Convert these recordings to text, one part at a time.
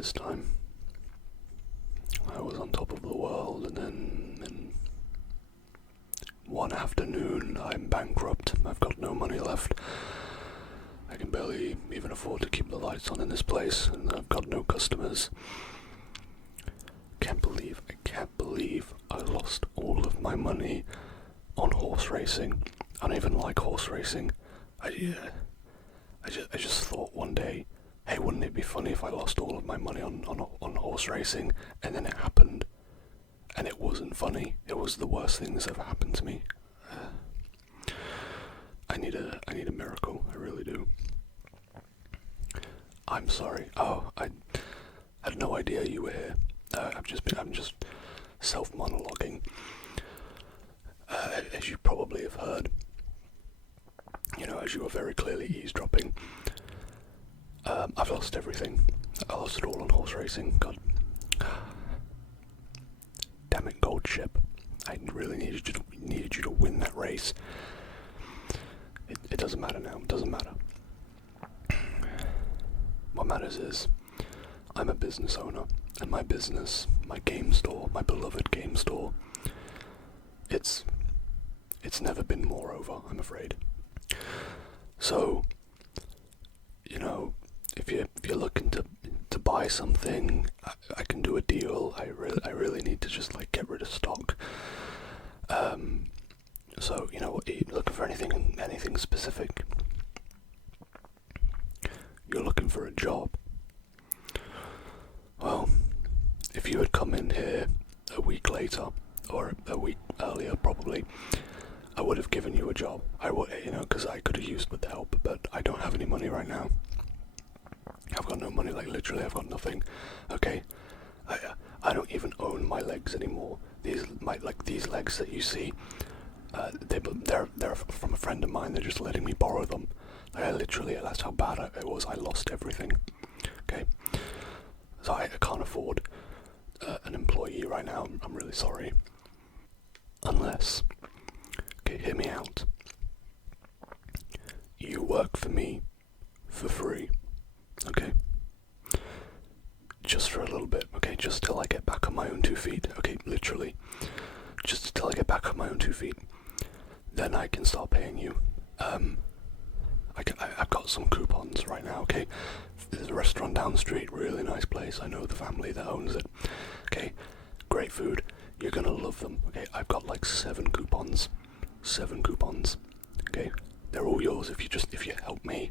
this time. I was on top of the world, and then in one afternoon I'm bankrupt. I've got no money left. I can barely even afford to keep the lights on in this place, and I've got no customers. I can't believe I lost all of my money on horse racing. I don't even like horse racing. I just thought one day, hey, wouldn't it be funny if I lost all of my money on horse racing? And then it happened, and it wasn't funny. It was the worst thing that's ever happened to me. I need a miracle. I really do. I'm sorry. Oh, I had no idea you were here. I'm just self-monologuing. As you probably have heard, as you were very clearly eavesdropping, I've lost everything. I lost it all on horse racing. God. Damn it, gold ship. I really needed you to win that race. It doesn't matter now. It doesn't matter. What matters is, I'm a business owner, and my business, my game store, my beloved game store, it's never been more over, I'm afraid. So, if you're looking to buy something, I can do a deal. I really need to just get rid of stock. So are you looking for anything specific? You're looking for a job. Well, if you had come in here a week later, or a week earlier probably, I would have given you a job. I would, because I could have used with the help, but I don't have any money right now. I've got no money, literally I've got nothing. Okay, I don't even own my legs anymore. These legs that you see, they're from a friend of mine. They're just letting me borrow them. That's how bad it was. I lost everything. Okay, so I can't afford an employee right now. I'm really sorry. Unless, okay, hear me out. You work for me for free. Okay, just for a little bit. Okay, just till I get back on my own 2 feet. Okay, literally, just till I get back on my own 2 feet. Then I can start paying you. I've got some coupons right now, okay? There's a restaurant down the street, really nice place. I know the family that owns it. Okay, great food. You're gonna love them, okay? I've got 7 coupons. 7 coupons, okay? They're all yours if you help me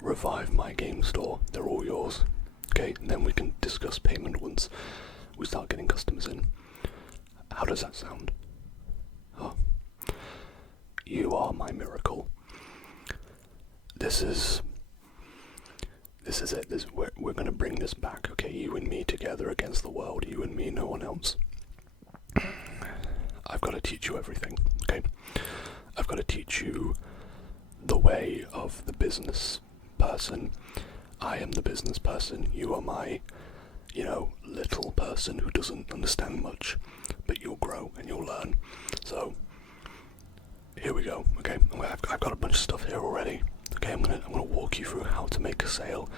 revive my game store. They're all yours, okay? And then we can discuss payment once we start getting customers in. How does that sound? Oh. You are my miracle. This is it. We're gonna bring this back, okay? You and me together against the world. You and me, no one else. I've got to teach you everything, okay? I've got to teach you the way of the business person. I am the business person. You are my, little person who doesn't understand much, but you'll grow and you'll learn. So here we go. Okay, I've got a bunch of stuff here already. Okay, I'm gonna walk you through how to make a sale,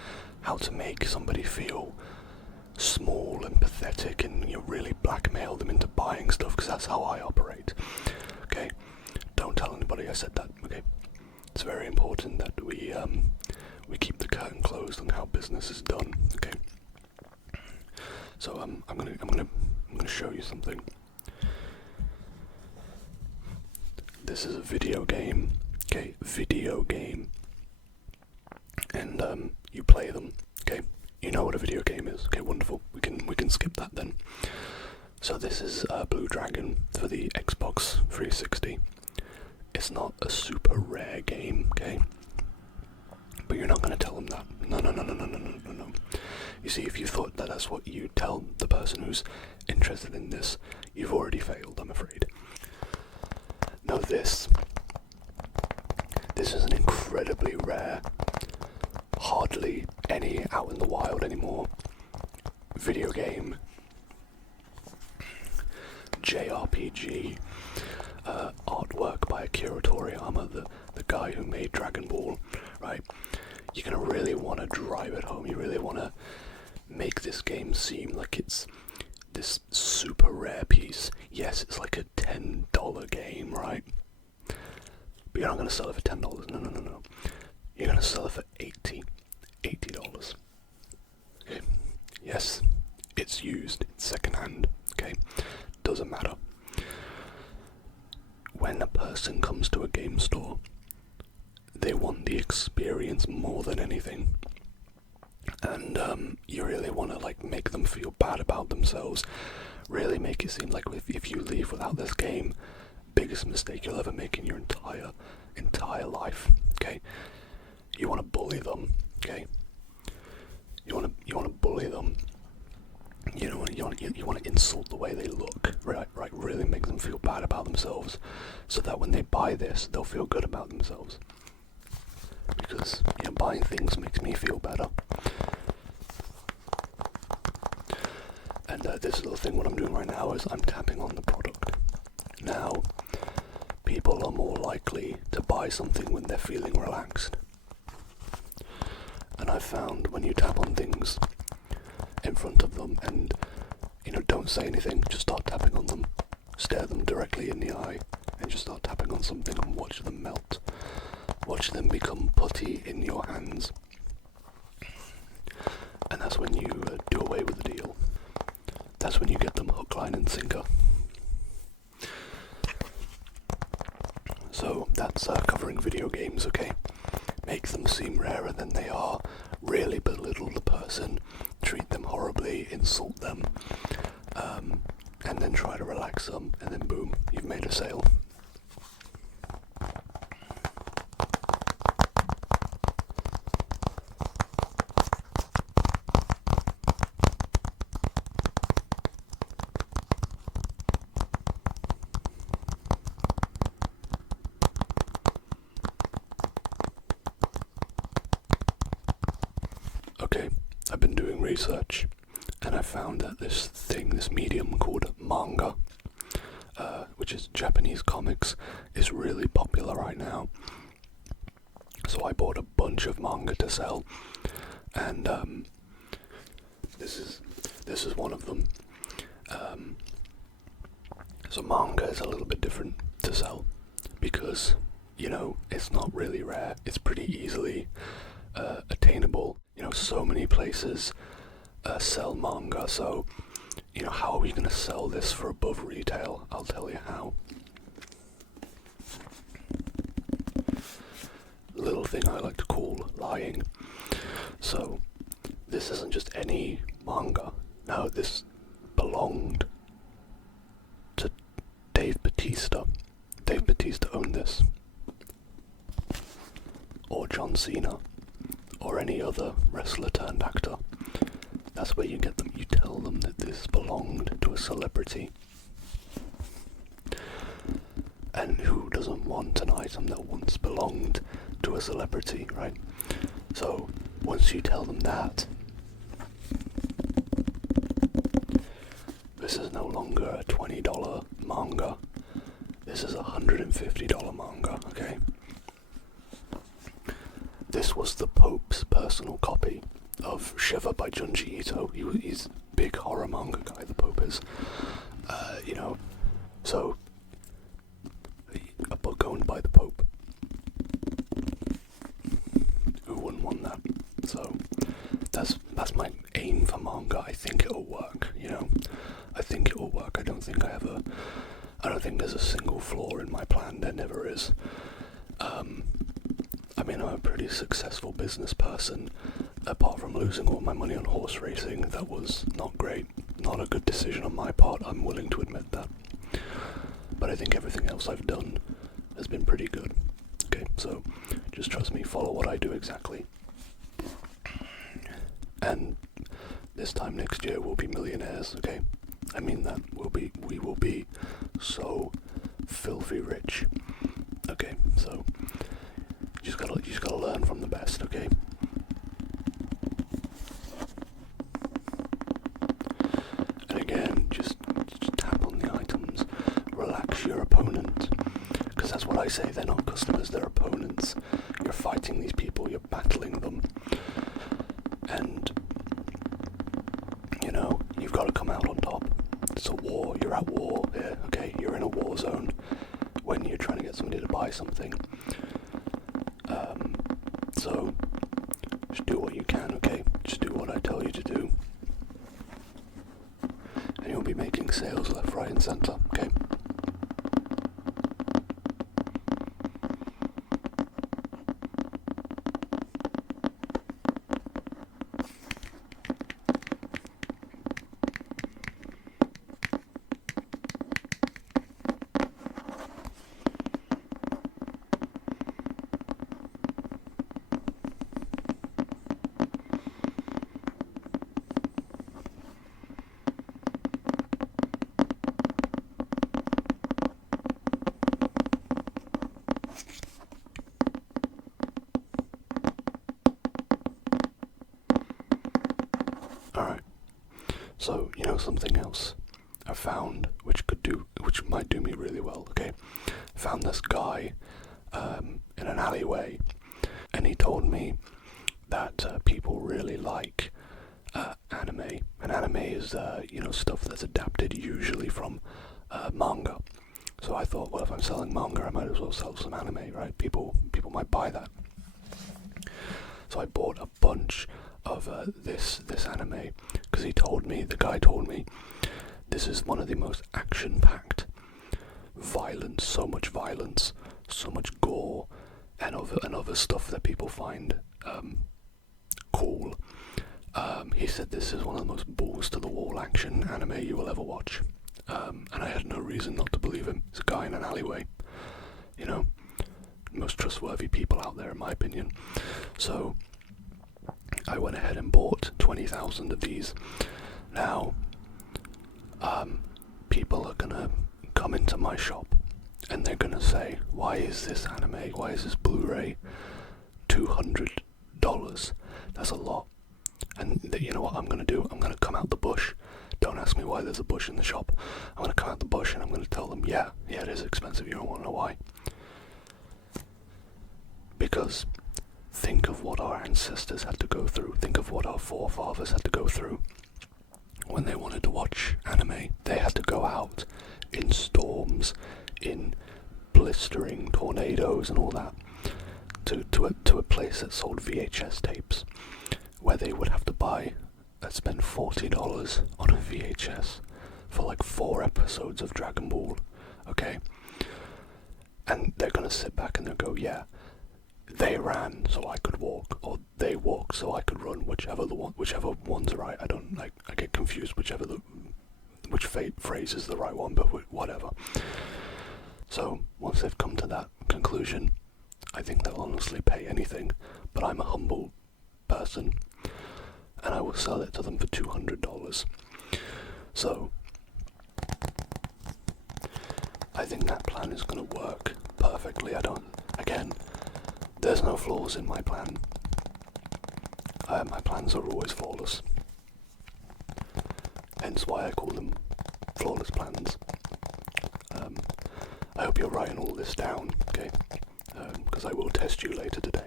how to make somebody feel small and pathetic, and really blackmail them into buying stuff, because that's how I operate. Okay, don't tell anybody I said that. Okay, it's very important that we keep the curtain closed on how business is done. Okay, so I'm gonna show you something. This is a video game. Okay, video game. And you play them. Okay, you know what a video game is. Okay, wonderful. We can skip that then. So this is Blue Dragon for the Xbox 360. It's not a super rare game, okay? But you're not gonna tell them that. No. You see, if you thought that that's what you tell the person who's interested in this, you've already failed, I'm afraid. Now this is an incredibly rare, hardly any out in the wild anymore, video game, JRPG, artwork by Akira Toriyama, the guy who made Dragon Ball, right? You're gonna really want to drive it home. You really want to make this game seem like it's this super rare piece. Yes, it's like a $10 game, right? But you're not going to sell it for $10. No. You're going to sell it for $80. Okay. Yes, it's used. It's secondhand. Okay. Doesn't matter. When a person comes to a game store, they want the experience more than anything. And you really want to like make them feel bad about themselves. Really make it seem like if you leave without this game, biggest mistake you'll ever make in your entire life. Okay. You want to bully them. Okay. You want to bully them. You want to insult the way they look, right? Really make them feel bad about themselves, so that when they buy this, they'll feel good about themselves. Because buying things makes me feel better. And this little thing, what I'm doing right now is I'm tapping on the product. Now, people are more likely to buy something when they're feeling relaxed. And I've found when you tap on things in front of them and don't say anything, just start tapping on them, stare them directly in the eye, and just start tapping on something and watch them melt, watch them become putty in your hands. And that's when you do away with the deal. That's when you get them hook, line and sinker. So that's covering video games. Okay, make them seem rarer than they are, really belittle the person, treat them horribly, insult them, and then try to relax them, and then boom, you've made a sale. Okay, I've been doing research, and I found that this medium called manga, which is Japanese comics, is really popular right now. So I bought a bunch of manga to sell, and this is one of them. So manga is a little bit different to sell because it's not really rare. It's pretty easily attainable. So many places sell manga, so how are we going to sell this for above retail? I'll tell you how. Little thing I like to call lying. So this isn't just any manga. No, this belonged to Dave Bautista. Dave Bautista owned this, or John Cena, or any other wrestler turned actor. That's where you get them. You tell them that this belonged to a celebrity. And who doesn't want an item that once belonged to a celebrity, right? So once you tell them that, this is no longer a $20 manga. This is a $150 manga, okay? This was the Pope's personal copy of Shiva by Junji Ito. He's a big horror manga guy, the Pope is. So a book owned by the Pope. Who wouldn't want that? So that's my aim for manga. I think it'll work, I think it will work. I don't think there's a single flaw in my plan. There never is. I'm a pretty successful business person. Apart from losing all my money on horse racing, that was not great. Not a good decision on my part, I'm willing to admit that. But I think everything else I've done has been pretty good. Okay, so just trust me, follow what I do exactly. And this time next year we'll be millionaires, okay? I mean that. We will be so filthy rich. Okay, so you just gotta learn from the best, okay? And again, just tap on the items, relax your opponent, because that's what I say, they're not customers, they're opponents. You're fighting these people, you're battling them, and gotta come out on top. It's a war. You're at war here, okay? You're in a war zone when you're trying to get somebody to buy something. So just do what you can, okay? Just do what I tell you to do. And you'll be making sales left, right, and centre, okay? Alright, so, you know something else I found which might do me really well, okay? I found this guy in an alleyway, and he told me that people really like anime. And anime is, stuff that's adapted usually from manga. So I thought, well, if I'm selling manga, I might as well sell some anime, right? People might buy that. So I bought a bunch of this anime, because the guy told me, this is one of the most action-packed, so much violence, so much gore, and other stuff that people find cool. He said this is one of the most balls-to-the-wall action anime you will ever watch. And I had no reason not to believe him. He's a guy in an alleyway, most trustworthy people out there in my opinion. So I went ahead and bought 20,000 of these. Now, people are gonna come into my shop and they're gonna say, why is this anime, why is this Blu-ray $200? That's a lot. And you know what I'm gonna do? I'm gonna come out the bush. Don't ask me why there's a bush in the shop. I'm gonna come out the bush and I'm gonna tell them, yeah, it is expensive. You don't wanna know why. Because think of what our ancestors had to go through. Think of what our forefathers had to go through when they wanted to watch anime. They had to go out in storms, in blistering tornadoes and all that, to a place that sold VHS tapes, where they would have to spend $40 on a VHS for like 4 episodes of Dragon Ball, okay? And they're gonna sit back and they'll go, yeah, they ran so I could walk, or they walked so I could run, whichever one's right. I get confused which phrase is the right one, but whatever. So once they've come to that conclusion, I think they'll honestly pay anything. But I'm a humble person, and I will sell it to them for $200. So I think that plan is going to work perfectly. There's no flaws in my plan. My plans are always flawless. Hence why I call them flawless plans. I hope you're writing all this down, okay? Because I will test you later today.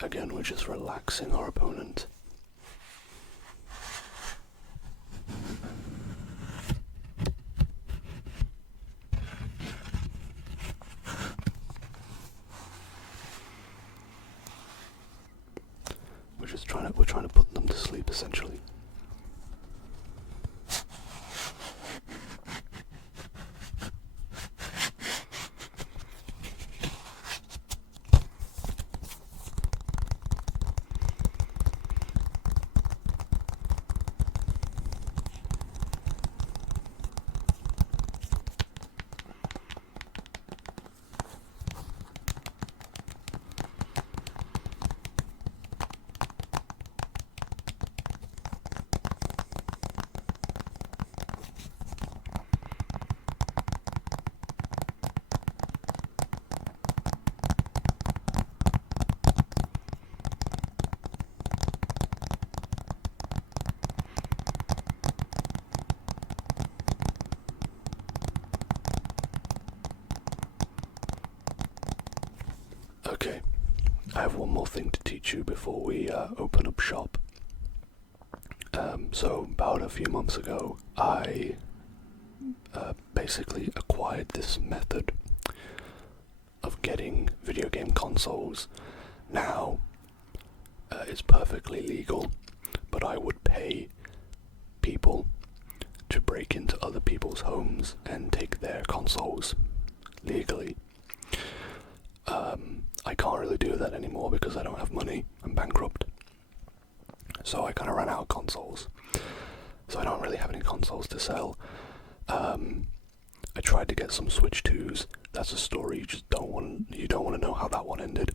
Again, we're just relaxing our opponent. We're trying to put them to sleep essentially. I have one more thing to teach you before we open up shop. So about a few months ago, I basically acquired this method of getting video game consoles. Now, it's perfectly legal, but I would pay people to break into other people's homes and take their consoles legally. I can't really do that anymore because I don't have money. I'm bankrupt. So I kind of ran out of consoles. So I don't really have any consoles to sell. I tried to get some Switch 2s. That's a story you don't want to know how that one ended.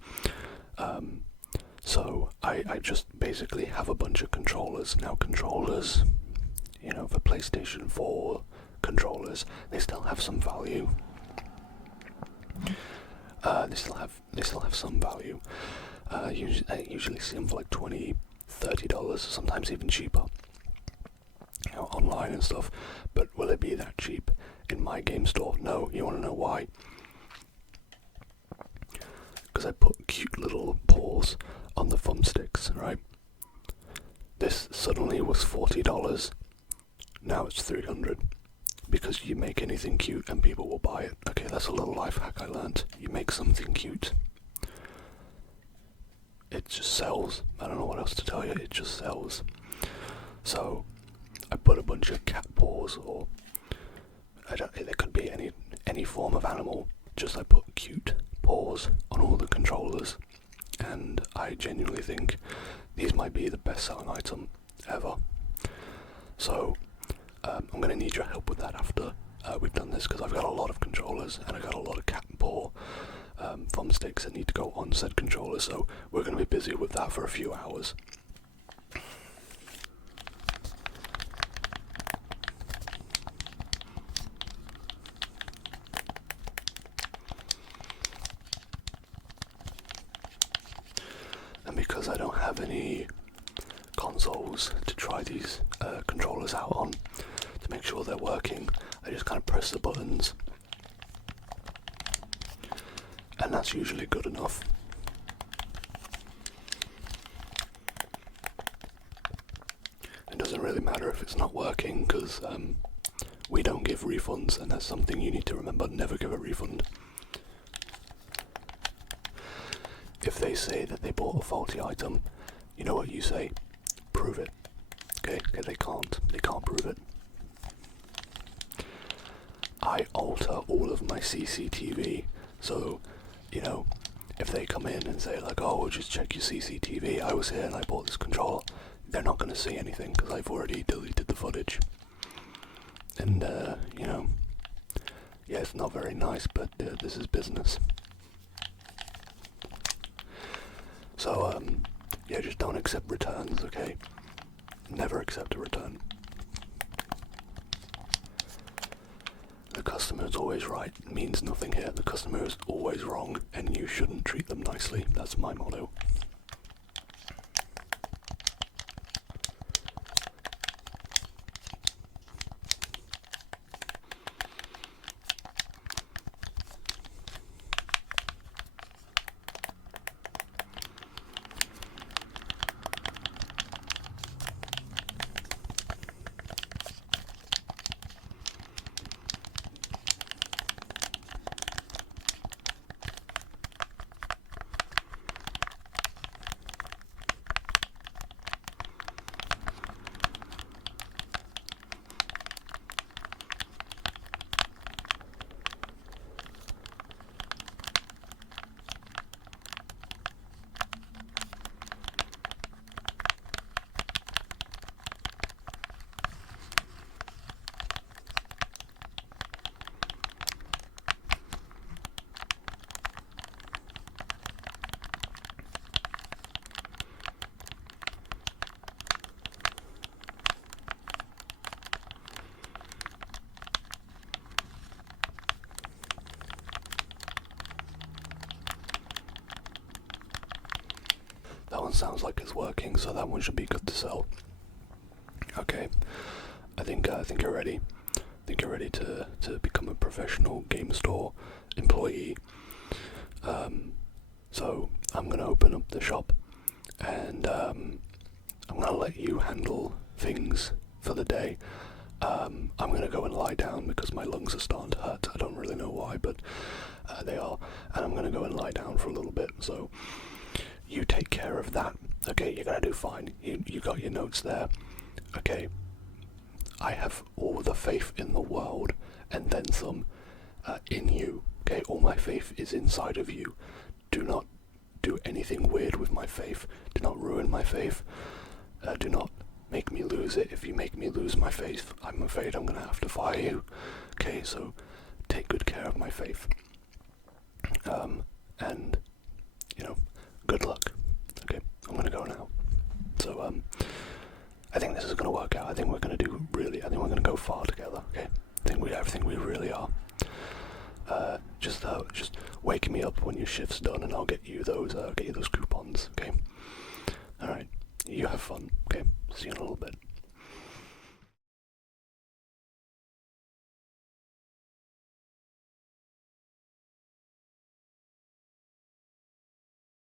So I just basically have a bunch of controllers. Now controllers, for PlayStation 4 controllers, they still have some value. They still have some value. I usually see them for like $20, $30, sometimes even cheaper, online and stuff. But will it be that cheap in my game store? No. You want to know why? Because I put cute little paws on the thumbsticks, right? This suddenly was $40. Now it's $300. Because you make anything cute and people will buy it. Okay, that's a little life hack I learned. You make something cute, it just sells. I don't know what else to tell you, it just sells. So, I put a bunch of cat paws, or there could be any form of animal, just I put cute paws on all the controllers, and I genuinely think these might be the best selling item ever. So, I'm going to need your help with that after we've done this, because I've got a lot of controllers and I've got a lot of cat and paw thumbsticks that need to go on said controller, so we're going to be busy with that for a few hours. And because I don't have any consoles to try these controllers out on to make sure they're working, I just kind of press the buttons, and that's usually good enough. It doesn't really matter if it's not working, because we don't give refunds, and that's something you need to remember. Never give a refund. If they say that they bought a faulty item, you know what you say? Prove it. Okay, they can't prove it. I alter all of my CCTV, so, if they come in and say like, oh, just check your CCTV, I was here and I bought this controller, they're not going to see anything because I've already deleted the footage. And, yeah, it's not very nice, but this is business. So, yeah, just don't accept returns, okay? Never accept a return. The customer is always right means nothing here. The customer is always wrong, and you shouldn't treat them nicely. That's my motto. That one sounds like it's working, so that one should be good to sell. Okay, I think you're ready. I think you're ready to become a professional game store employee. So I'm gonna open up the shop, and I'm gonna let you handle things for the day. I'm gonna go and lie down because my lungs are starting to hurt. I don't really know why, but they are, and I'm gonna go and lie down for a little bit. So you take care of that. Okay, you're gonna do fine. You got your notes there. Okay, I have all the faith in the world, and then some, in you. Okay, all my faith is inside of you. Do not do anything weird with my faith. Do not ruin my faith. Do not make me lose it. If you make me lose my faith, I'm afraid I'm gonna have to fire you. Okay, so take good care of my faith. And, you know, good luck. Okay, I'm gonna go now. So, I think this is gonna work out. I think we're gonna go far together, okay? I think we really are. Just wake me up when your shift's done and I'll get you those coupons, okay? Alright, you have fun, okay? See you in a little bit.